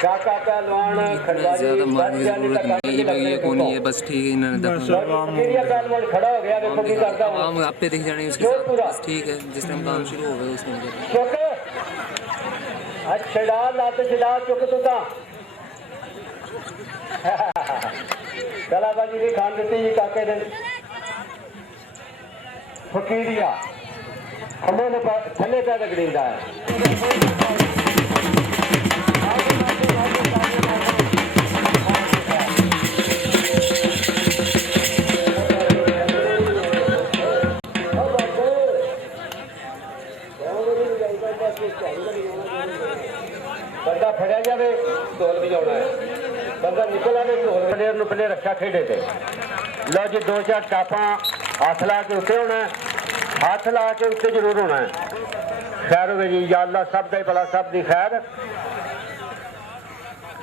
काका पहलवान ज्यादा मारने की जरूरत नहीं है, ये कौन है बस ठीक है। इन्होंने पहलवान खड़ा हो गया, देखो की करता हूं। काम आप पे दिख जाने उसके साथ बस ठीक है। जिस टाइम काम शुरू हो गया उसमें छड़ा लाते छड़ा चुक तुता कलाबाजी भी खान दी जी काके ने फकीरिया हमें थले पैदा गरीदा है। बंदा फड़िया जाए ढोल बजाना है, बंदा निकल आए ढोल प्लेयर ਨੂੰ पहले रक्षा खेडे थे। लो जी 2-4 टापा हाथ ला के उत्ते होना, हाथ ला के उत्ते जरूर होना है। खैर हो जी, या अल्लाह सब का भला सब की खैर।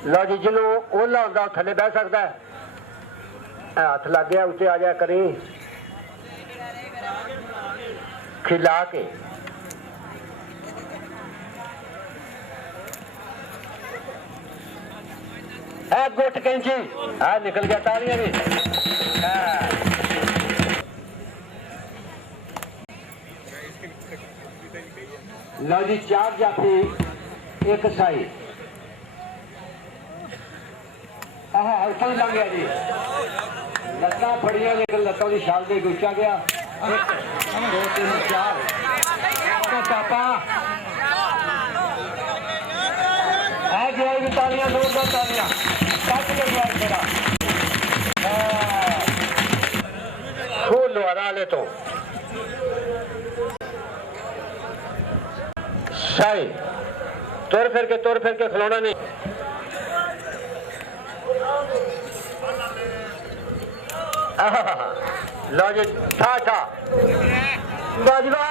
लो जी जिन्हों ओला होंदा थले बह सकता है, हाथ लग गया उत्ते आ जाया करी खिला के। गुट कैंची निकल गया तालियां भी। लो जी 4 जाफी एक साई उत्थों लग गया जी, लत्तां फड़िया लेकिन लत्तों की शाल दे गुच्छा गया। 1 2 3 4 टापा है गया भी तालियां, जोरदार तालियां कट के गया मेरा फूल लुहारा वाले तो शाही तुर फिर के खिलौना नहीं। लो जी था बाजवा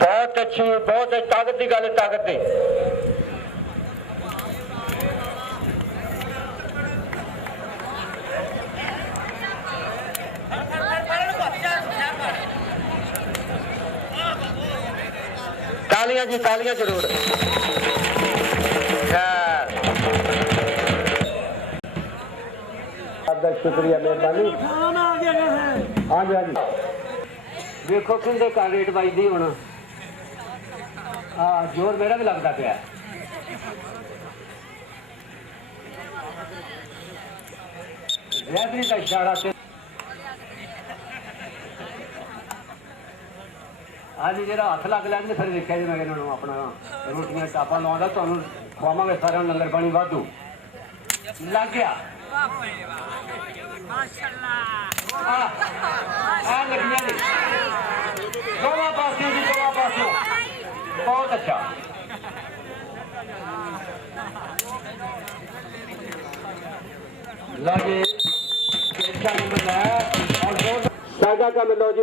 बहुत अच्छी ताकत की गल है, ताकत की। तालियां जी तालियां जरूर। आपका शुक्रिया मेहरबानी। हाँ जी हाँ जी देखो किंदे का रेट बजदी होना। हाँ जोर मेरा भी लगता पाया। रैफरी का इशारा से आज जरा हथ लग लैंदे फिर देखा जी मैं इन्होंने अपना रोटियां टापा लाउंदा तुहानूं खवावांगे सारे लंगर पानी वाधू लग गया। लगियां जी दोवां पासियों जी, दोवां पासियों बहुत अच्छा। लो जी सागा का मिलो जी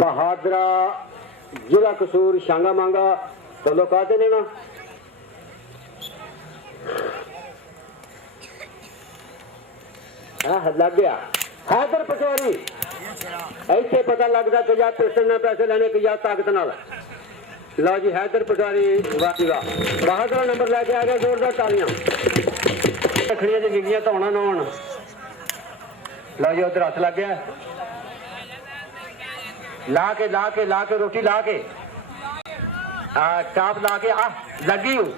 बहादरा जिला कसूर शांगा मांगा तो लोग कहते लेना। लग गया हैदर पटवारी ऐसे पता लगता कि या पेशन ने पैसे लेने की या ताकत नाल। लो जी हैदर पटवारी वाह बहादुर नंबर लेके आ गया, जोरदार तालियां। रखड़ियां जी गिगियां तो होना ना होना। लो जी उधर हथ लग गया, ला के रोटी ला के टाप ला के लगी हूं।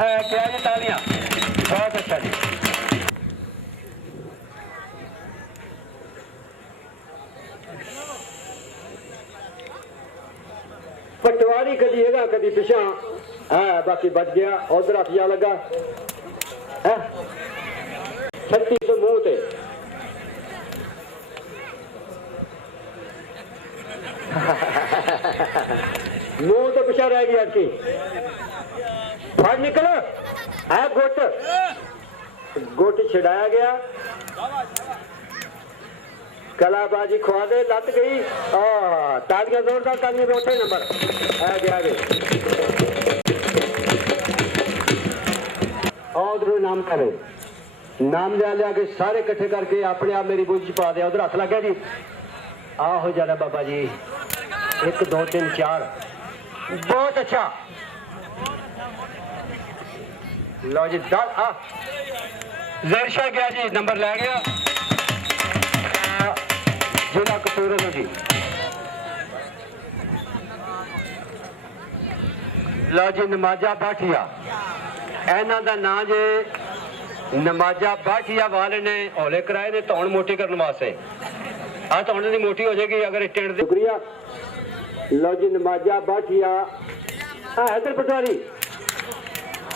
क्या जी तालियां बहुत अच्छा जी। पटवारी कदी हैगा कदी पिछा है, बाकी बच गया। उधर हथिया लगा 36 मुंह ते मुंह तो पिछा रह गया की फट निकल है। गुट छिड़ाया गया, कलाबाजी खुआ दे लत गई। तालियां जोरदार तालियां, चौथे नंबर है गया गए। और नाम करे नाम लिया के सारे इकट्ठे करके अपने आप मेरी बुझ पा दिया। उधर हथ लग गया जी, आ हो जाना बाबा जी 1 2 3 4 बहुत अच्छा लो जी 10 जरशा गया जी नंबर लै गया जिला कपूरथला जी लो जी नमाजा भाटिया इन्हों का नाम जे नमाजा भाटिया वाले ने हौले कराए ने धौन मोटी करने वास्ते आ धौन की मोटी हो जाएगी अगर टेंट दे शुक्रिया लो जी नमाजा भाटिया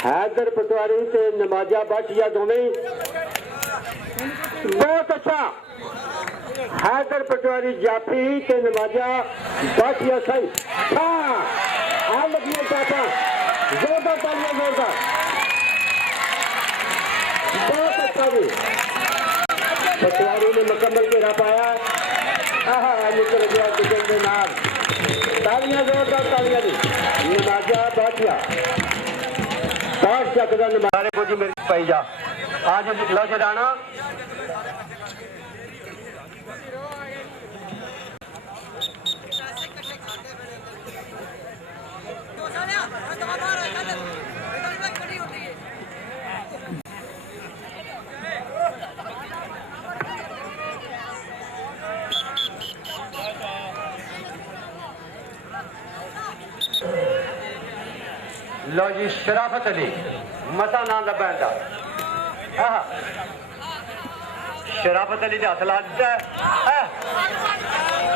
हैदर पटवारी से नमाजा भाटिया दोवें बहुत अच्छा हैदर पटवारी जाफी ते नमाजा भाटिया सही हाँ लगी चाचा जोरदार तालियां जोरदार बहुत अच्छा जी पटवारी ने मुकम्मल घेरा पाया निकल गया किचन के नाम तालियां जोरदार तालियां जी नमाजा भाटिया 60 चक का नमारे को जी मेरी पाई जा आज लो छड़ाना लो जी शराफत अली मता नाम का भैन का शराफत अली हथ ला दिता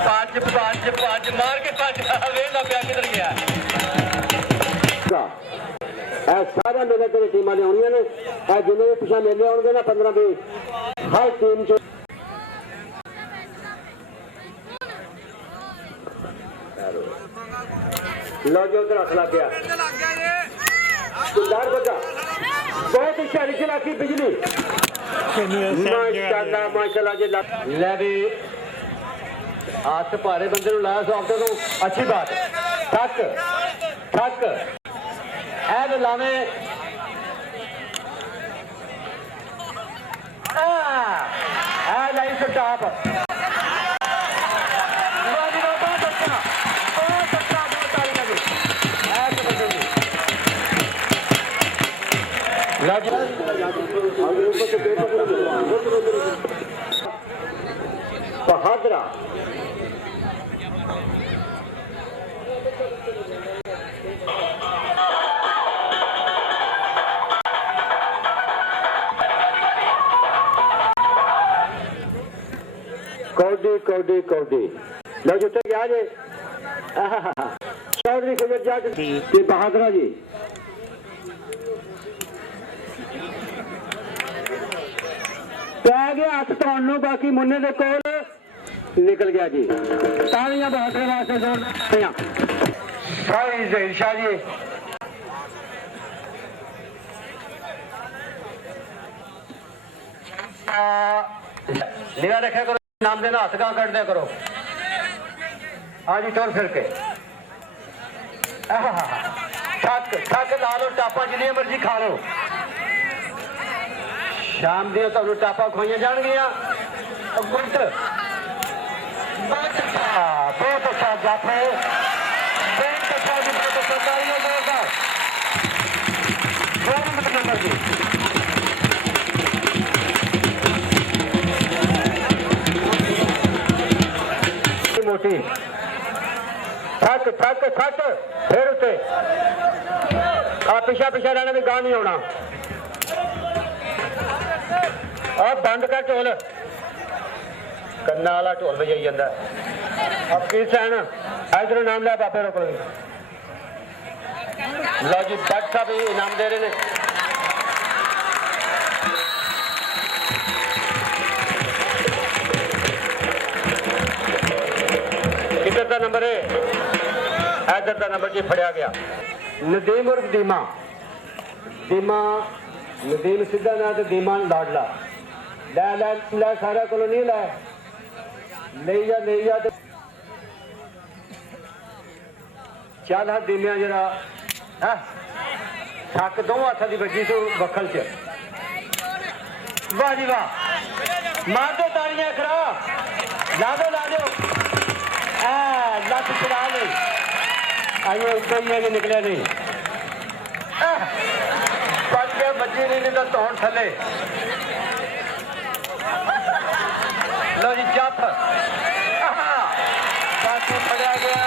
पांच पांच पांच मार के पांच वेला पिया किधर गया सारा मेले तेरी टीम ने आनिया ने जिन्हें भी पिछा मेले आने ना 15-20 हर टीम चो लो जी उधर हथ लग गया बहुत ही शहरी चलाकी बिजली माशाल्लाह माशाल्लाह जी ले भी हाथ भारे बंदे को लाया सौ तो अच्छी बात थक थक ऐ लावे लाइन से टॉप बहादरा कौडी कौडी कौडी लो जुटे गया जे चौधरी खजर जाट बहादरा जी पै गया हथ तोड़ू बाकी मुन्ने के कोल निकल गया जी तालियां बहादुर वास्ते जोरदार सारी जहीर शाह जी निगाह रखा करो नाम देना हथ गां कट दिया करो हाँ जी टोर फिर के थक थक ला लो टापा जिन्नी मर्जी खा लो शाम दिया तो टापा खुआइया जान गया गुट बहुत अच्छा जाफे बहुत अच्छा जी बहुत अच्छा तालियां जोरदार नंबर जी मोटी थक थक थक फिर उसे पिछा पिछा रहना भी गां नहीं आना अब बंद कर ढोल कन्ना वाला ढोल बजाई जाता अब की सैन इधर इनाम लिया बाबे रोक लो जी भट्ट साहब इनाम दे रहे हैं किधर का नंबर है इधर का नंबर जी फड़िया गया नदीम उर्फ दीमा दीमा नदीम सीधा ना तो दीमा लाडला लै लै लै सारा को नहीं लै ले जा चल हा दीमिया जरा थक दो हथा की बजी तू बखल च वाह जी वाह मार दो तालियां खरा ला दो आइए उसको ही है कि निकले नहीं बच गया बची नहीं तो तौण थले लो जी जप पढ़ा गया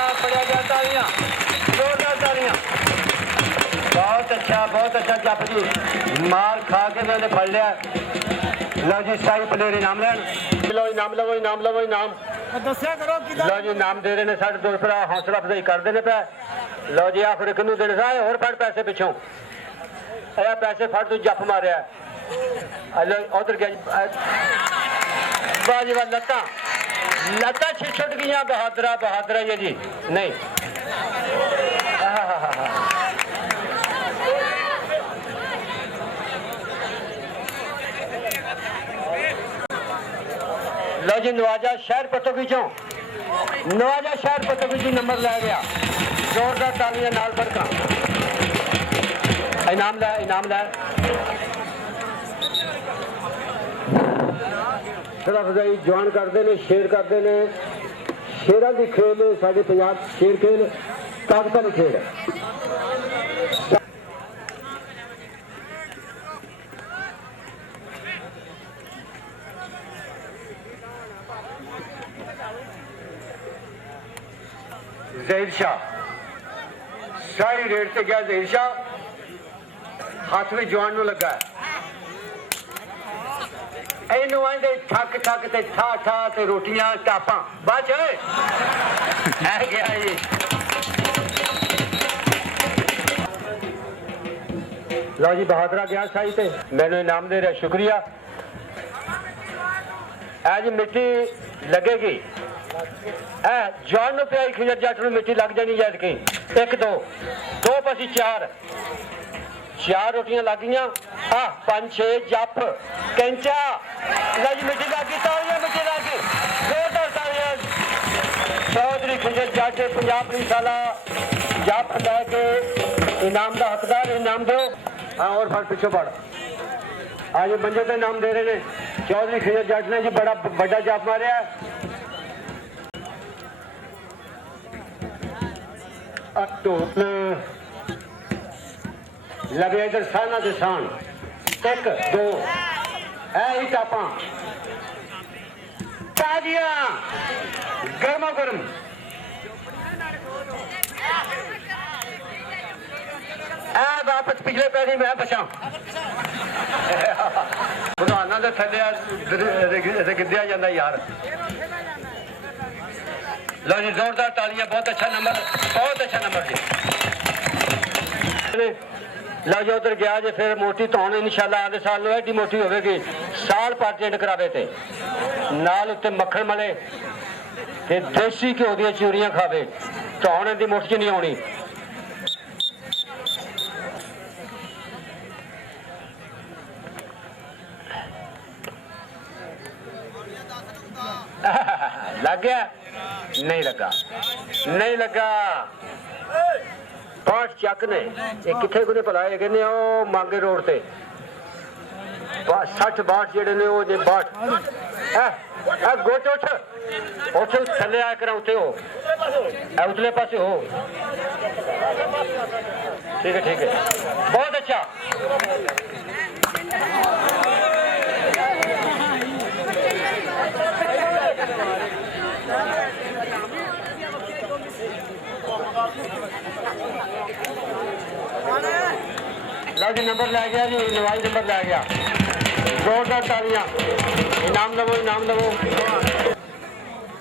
तालियां जोरदार तालियां बहुत अच्छा जप जी मार खा के मैंने फड़ लिया लो जी शाही प्लेयर इनाम लैन लो इनाम लवो इनाम दस्या करो लो जी नाम दे रहे ने साढ़े दोस्त भरा हौसला अफजाई करते हैं पे लो जी आखिर किनू देने सारे होर फड़ पैसे पिछों ए पैसे फड़ तू जप मारिया उधर गया वाह जी वाह लत्ता छिट गई बहादरा ये जी नहीं लो जी नवाजा शहर पतोगी चो नंबर लै गया जोरदार तालियां नाल बरका इनाम लै हौसला अफजाई जवान करते हैं शेर करते हैं शेरां की खेल साडे पंजाब शेर खेल ताकतां की खेल है ज़हीर शाह शाही रेड से गया ज़हीर शाह हाथ में जवान नूं लगा इनू आंदे ठक ते ठा ते रोटियां टापा बच है गया जी लो जी बहादरा गया शाही ते मैनू इनाम दे रहा शुक्रिया आज मिट्टी लगेगी जान नु प्याई खिजर जट नु मिट्टी लग जानी जैद की एक दो पसी चार रोटियां लग गई 5 6 जप कैंचा लज मिट्टी लग गई मिट्टी लग गई जोरदार तालियां चौधरी खिजर जट 50 पुलिस वाला जप लैके इनाम का हकदार इनाम दो हाँ और फट पिछो पड़ आज बंजे तो इनाम दे रहे हैं चौधरी खिजर जट ने जी बड़ा बड़ा जप मारिया लगे इधर साना से सान 1 2 ही टापा ताजियां गर्मा गर्म वापस पिछले पैसे मैं बचा बुढ़ाना तो थले गिद्या जाता यार लो जी जोरदार तालियां बहुत अच्छा नंबर जी लो जी उधर गया जी फिर मोटी धौन इंशाल्लाह आगे साल में एडी मोटी होगी साल पर चेंज करावे थे नाल उत्ते मक्खन मले ते देसी घ्यो दी चूरियां खावे धौन दी मुठ च नहीं आनी लग गया नहीं लगा पाठ चक ने किथे को भला कहने मांगे रोड से 60 62 जेडे ने वो 62 गोच उठ थले आया करा उते हो उतले पासे हो ठीक है बहुत अच्छा लो जी नंबर लै गया जी नवाज नंबर लै गया जोरदार तालियां इनाम लवो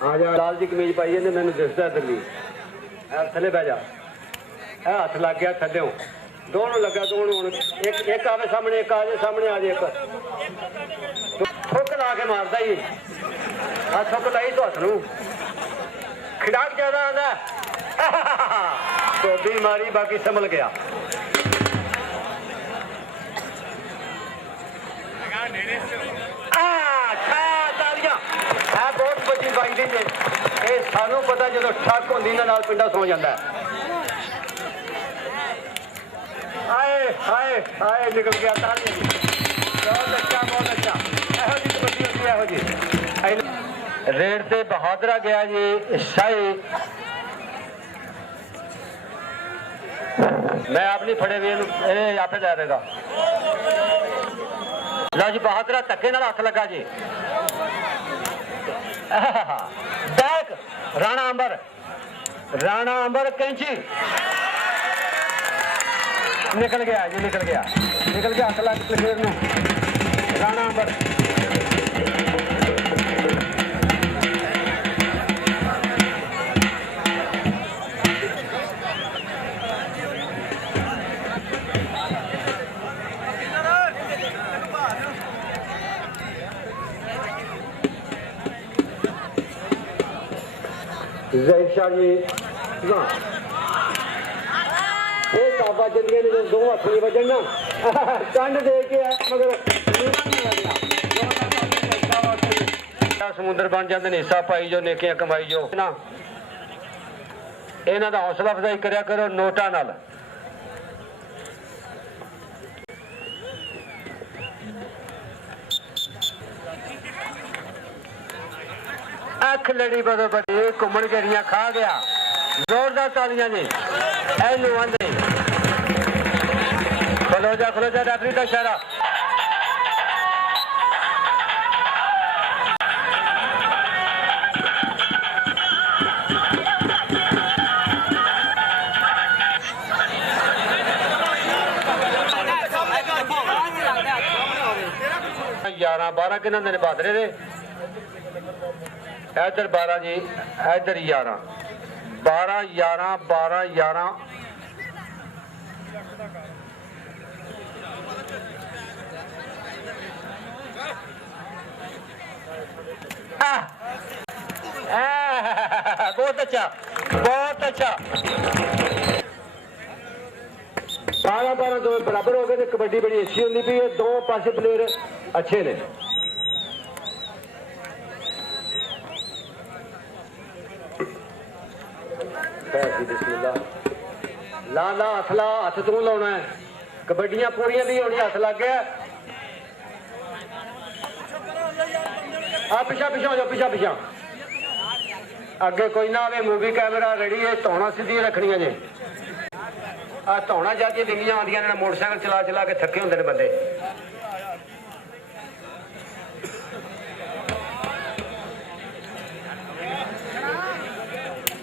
हाँ जा लाल जी कमीज पाई है मैंने दिसदा दिल्ली थले बह जा हाथ लग गया थले दोनों लगा दोनों एक आवे सामने एक आ जाए सामने आ जाए एक थुक ला के मारता ही थुक लाई तो हथ नू खिड़ाक ज्यादा आंदा धोबी मारी बाकी संभल गया बहुत बड़ी बाइडिंग है सानू पता जो ठक होंगी नाल पिंडा सौ जाता है हाय निकल गया बहुत अच्छा एहो जी कबड्डी होती है एहो जी रेड से बहादरा गया जी शाही मैं आप नहीं फड़े भी आपे लै देगा। लो जी बहादुर धक्के नाल हथ लगा जी। बैक राणा अंबर कैंची निकल गया जी, निकल गया हथ लग प्लेयर नूं। राणा अंबर ज़हीर शाह जी बजन दो हथ नहीं बजन ना कंड दे के मगर समुद्र बन जाते हिस्सा पाई जो नेकियां कमाई जो ना इन्हां दा हौसला अफजाई करया करो नोटा नाल। अख लड़ी बदो बड़ी घूमन घेरियां खा गया। जोरदार तालियां जी। एनू आंदे खलो जा रेफरी का इशारा। यारह 12 किन्ना ने बहादरे दे इधर 12 जी इधर 11 12 बहुत अच्छा 12 दो बराबर हो गए। कबड्डी बड़ी अच्छी होती पी है, दो पासे प्लेयर अच्छे ने। ला हथ तू लाना है। कबड्डियां पूरियां नहीं होनी, हथ लग गया। पिछा हो जाओ पिछा अगे कोई ना आवे। मूवी कैमरा रेडी है। धौना सीधी रखनिया जे। धौना जाके लिंगियां आंदियां ने, मोटरसाइकिल चला के थके होंदे ने बंदे।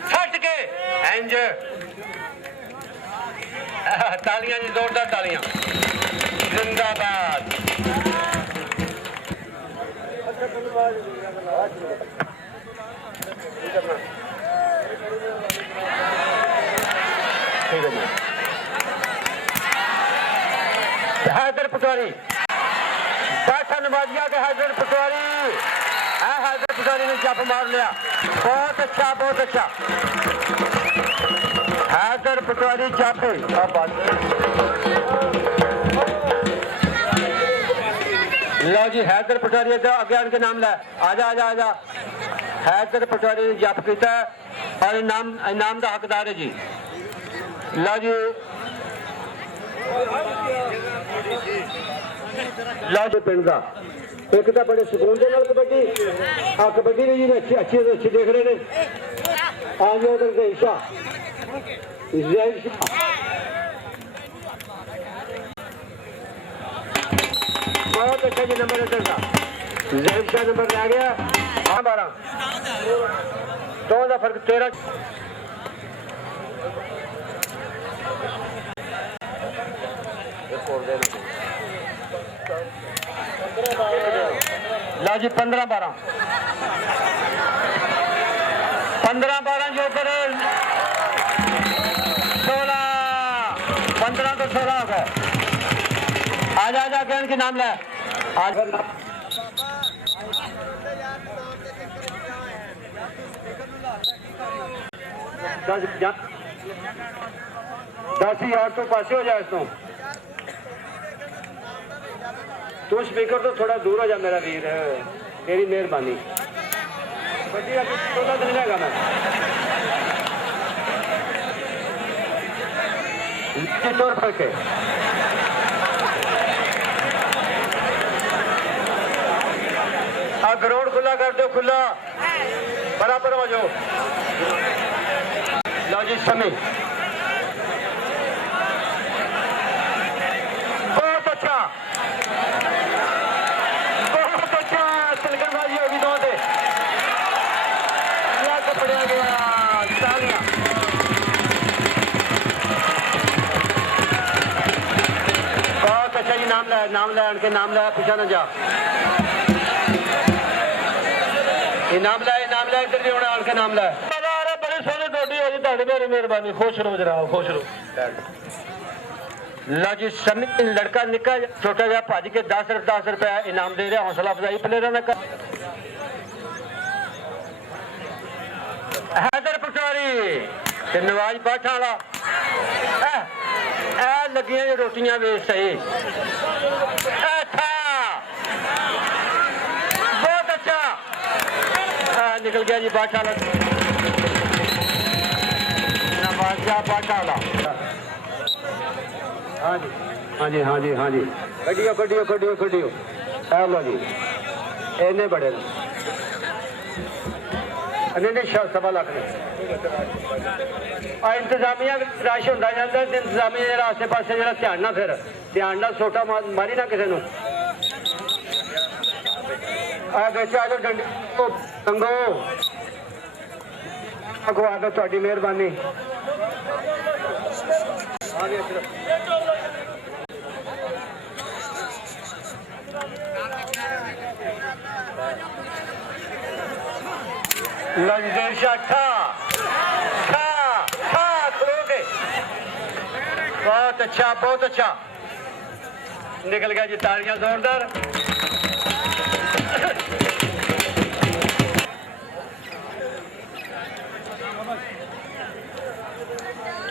छट के इंज तालियां जी, जोरदार तालियां। जिंदाबाद। हैदर पटवारी बैठा नवाजिया के हैदर पटवारी ने जप मार लिया। बहुत अच्छा हैदर पटवारी चापे। लो जी हैदर पटवारी आगे आके नाम ला। आजा हैदर पटवारी ने जप किया और इनाम का हकदार है जी। लो जी पिंड का एक तो बड़े सुकून के कबड्डी कबड्डी ने जी अच्छी देख रहे हैं। आज ज़हीर शाह बहुत अच्छा जी नंबर इधर का। ज़हीर शाह नंबर रह गया। 12 2 का फर्क 13। ला जी 15-12 जो उधर 16 15 तो 16 हो गए। आजा कहन के नाम ले। आज 10 यार तो पासे हो जाए। तू स्पीकर तो थोड़ा दूर हो जा मेरा वीर, तेरी मेहरबानी। बड़ी तो नहीं लेगा मैं तौर पर के ग्राउंड खुला कर दो, खुला बराबर हो जाओ। लो जी समय तालियां। बहुत अच्छा जी, नाम लाया, नाम लाया, उनके नाम लाया, पीछा ना जा। इनाम लाया, इधर नहीं होना, उनके नाम लाया। बड़ी सोनी डोडी हो जी, ਤੁਹਾਡੀ मेरी मेहरबानी, खुश रहो जनाब, खुश रहो। लो जी, सनी लड़का निका छोटा जहा भज के 10 रुपए इनाम दे रहा, हौसला अफजाई प्लेयर ने कर। हैदर पटवारी ते नवाज बाठा वाला लगियां जी रोटियां वेच सही। बहुत अच्छा निकल गया जी बाठा वाला, नवाज बाठा वाला। हाँ जी, हाँ जी, हाँ जी, हाँ जी, कड्डियो कड्डियो कड्डियो कड्डियो। लो जी, इन्ने बड़े सवा लाख ने इंतजामिया रश होता जाता, इंतजामिया आसे पासे जरा ध्यान ना, फिर ध्यान ना सोटा मारी ना किसी बेच आ जाओ डंडी तंगो अगो आ जाओ, थोड़ी मेहरबानी। बहुत अच्छा, बहुत अच्छा निकल गया जी, तालियां जोरदार।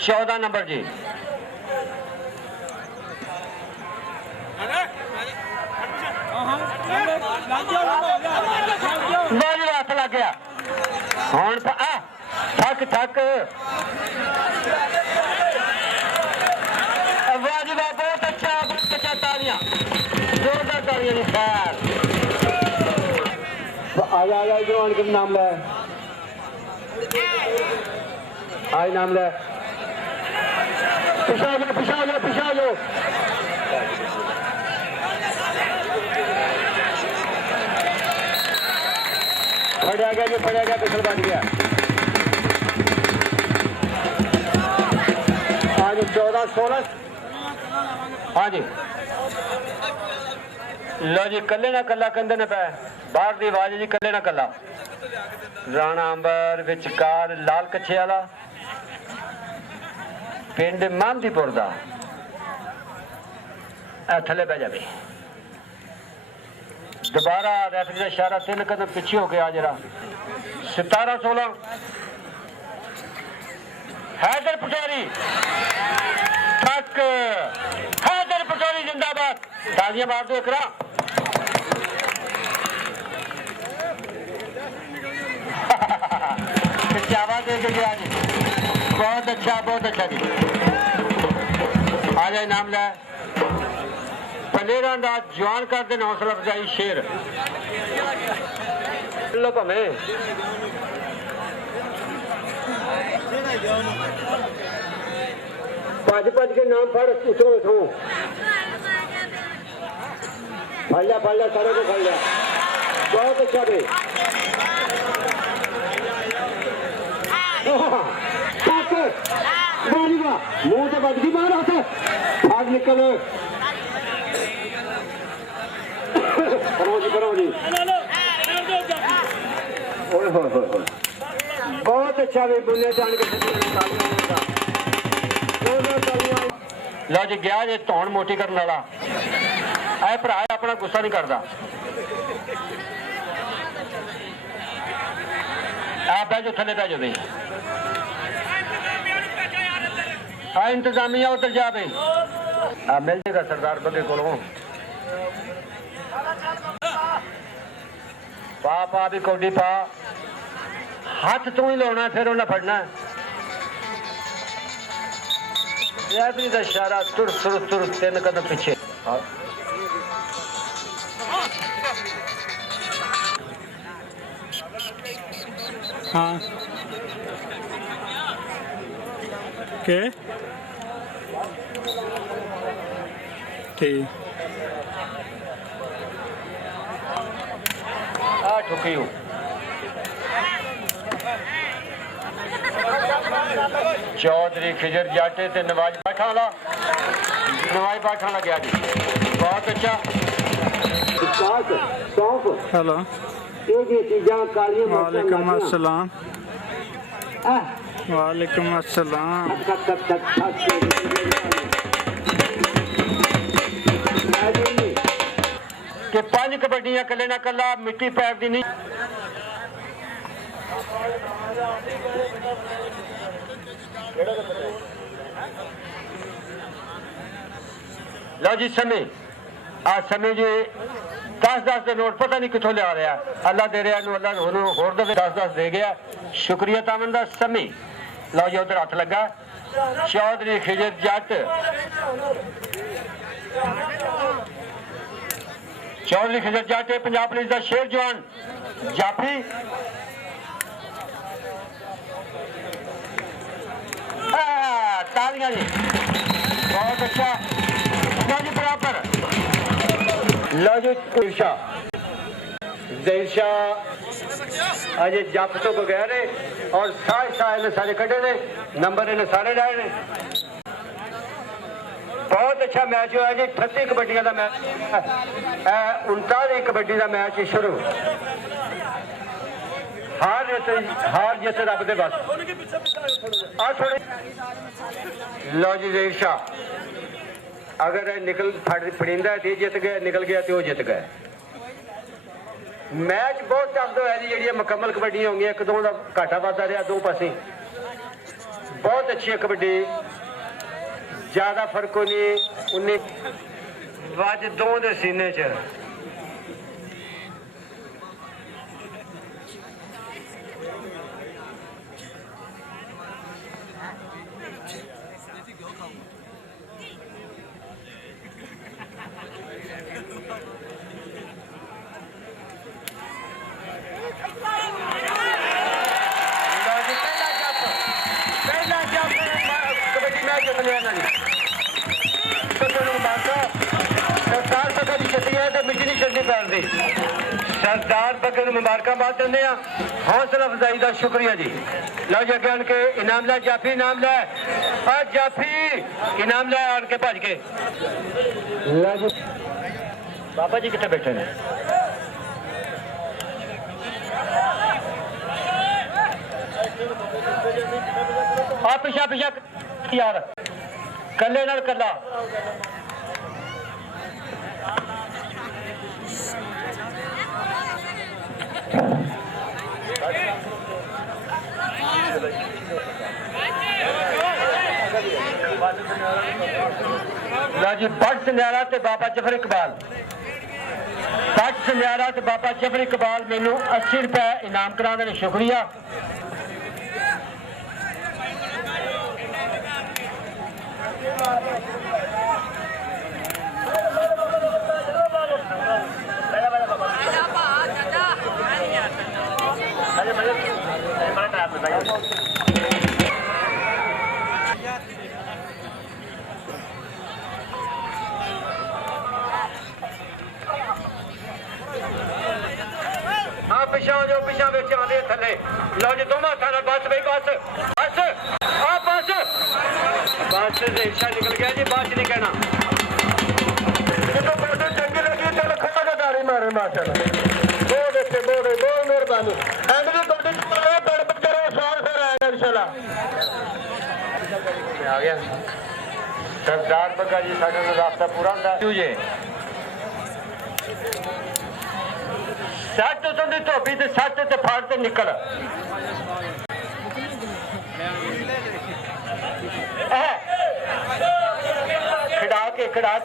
चौदह नंबर जी, हाथ लग गया हूं थक थक। वाह जी वाह, बहुत अच्छा, बहुत अच्छा, तालियां जोरदार तालियां जी। खैर आया आया जवान के नाम ले, आज नाम ले, पिछा जाओ पिछा जाओ पिछा जाओ। फड़िया गया जी, फड़िया गया, पिछल बन गया। हाँ जी, 14-16। हाँ जी, लो जी, कले ना कला कहते ने पै बाहर की आवाज जी, कले ना कला। राणा अंबर विचकार लाल कच्छे वाला पिंड मामदीपुर का थले बह जाए। दोबारा रेफरी का इशारा, 3 कदम पीछे हो गया जरा। 17-16 हैदर पटवारी तक, हैदर पटवारी जिंदाबाद। तालियां मार दो एकरा। चावा दे के गया जी, बहुत अच्छा, बहुत अच्छा जी। आ जाए नाम ले, प्लेयरां दा जवान कर देन हौसला अफजाई शेर लो भावें। भज भज के नाम फड़, उठो उठो, फड़ लिया सारे को फड़ लिया। बहुत अच्छा भाई, मुंह तो बज गई बाहर, आते भाग निकल। करो जी, करो जी। बहुत अच्छा भी बुने जान के। लो जी, गया जी धौन मोटी करने वाला। ऐ भरा अपना गुस्सा नहीं करता। आप बह जाओ, थले बह जाओ भाई। हाँ, इंतजामिया उधर जा भाई, मिल जाएगा सरदार बगे को। पा पा भी कौडी पा, हाथ तू ही लाना, फिर उन्हें फड़ना। रेफरी का इशारा, तुर तुर तुर 3 कदम पीछे। हाँ के ठीक ठुकी हूँ। चौधरी खिजर जाटे ते नवाज बाठा वाला गया जी बहुत अच्छा हेलो वालेकुम अस्सलाम वालेकुम अस्सलाम कि 5 कबड्डियां कले ना कला मिट्टी पैर दी नहीं लो जी समय आज समय जी 10-10 के नोट पता नहीं कितों लिया रहा अल्लाह दे रहा अल्लाह होर दे 10-10 दे गया शुक्रिया तामन दा समय लो जी उधर हाथ लगा चौधरी खिजर जट चौधरी खिजर जट पंजाब पुलिस का शेर जवान जाफी तालियां जी बहुत अच्छा जी बराबर लो जी ज़हीर शाह अजे जप तो बगैर है और सारे ने सारे कटे ने नंबर इन्हें सारे लाए ने बहुत अच्छा मैच हुआ जी 38 कबड्डियां का मैच 39 कबड्डी का मैच शुरू हार जित रब दे बस आ थोड़े लो जी ज़हीर शाह अगर निकल फड़ींदा तो जित गया निकल गया तो जित गए मैच बहुत टफ होया जी जी मुकम्मल कबड्डियां होंगी एक दो का घाटा वाधा रहा दो पासे बहुत अच्छी कबड्डी ज्यादा फर्क नहीं उन्नी वज दो दे सीने च सरदार बकर मुबारकबाद देंगे हौसला अफजाई का शुक्रिया जी लो जी अगे आन के इनाम लै जाफी इनाम लै जाफी इनाम लै आन के भज के बाबा जी कितने बैठे ने आ पिछा पिछा यार कले नाल कला जी बट संध्यारा ते बाबा जफर इकबाल बट संध्यारा ते बाबा जफर इकबाल मैनू 80 रुपए इनाम करा देने शुक्रिया पिछा जो पिछा बेच आते थले लो जी दोनों हथा बस भाई बस बस आ बस बस रिक्शा निकल गया जी बस नहीं कहना चंगी लगी तो खड़ा का दारी मारे माशाल्लाह बहुत अच्छे बहुत मेहरबानी एमडी कबड्डी करो साल फिर आएगा इंशाल्लाह आ गया सरदार बग्गा जी साडे नाल रास्ता पूरा हुंदा तुझे सट तो धोबी ते सट ते फाड़ ते निकल खिड़ा के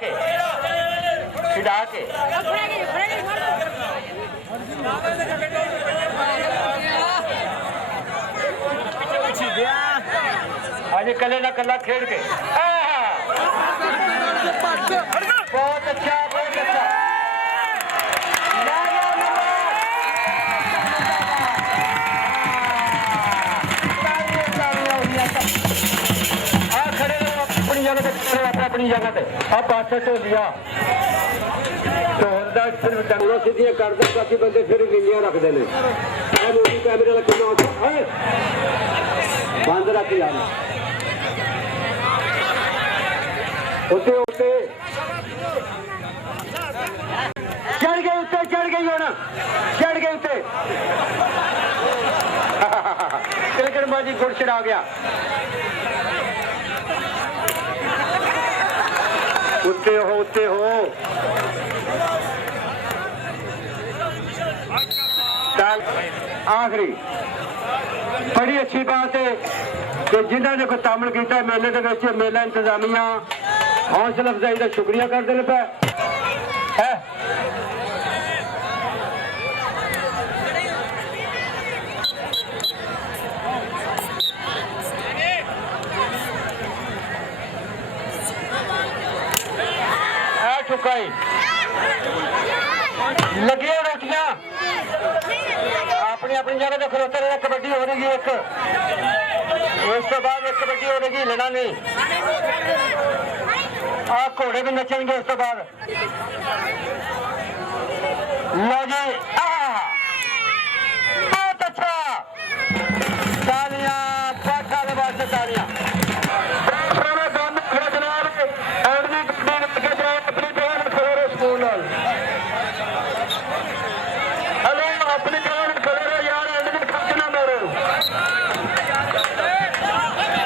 आज कले ना कला खेल के बहुत अच्छा अपनी जगह पे अब पास तो लिया सिर्फ डंगलों सीधियां कर दो बाकी बंदे फिर गिंडियां रखते हैं कैमरे बंद रख यार उत्ते उत्ते चढ़ गए उत्ते चढ़ गई होना चढ़ गए उत्ते तिलकड़बाजी गुड़ चढ़ा गया उत्ते हो चल आखिरी बड़ी अच्छी बात है कि जिन्होंने कोई तामल किया मेले के मेला इंतजामिया हौसला अफजाई का शुक्रिया करते हैं पे है चुकाई लगी रोटियां अपनी अपनी जगह तो खलोते रहे कबड्डी हो रही एक उस तो बाद एक कबड्डी हो रही हिलना नहीं आ घोड़े भी नचेंगे उस तो बाद लो जी बहुत अच्छा तालियां पाठा के वास्ते तालियां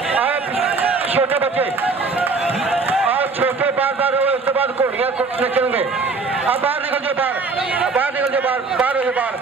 छोटे बच्चे और छोटे बार हुए उसके बाद घोड़ियां नचेंगे अब बाहर निकल जाओ बाहर निकल जाओ बाहर हो जाओ बाहर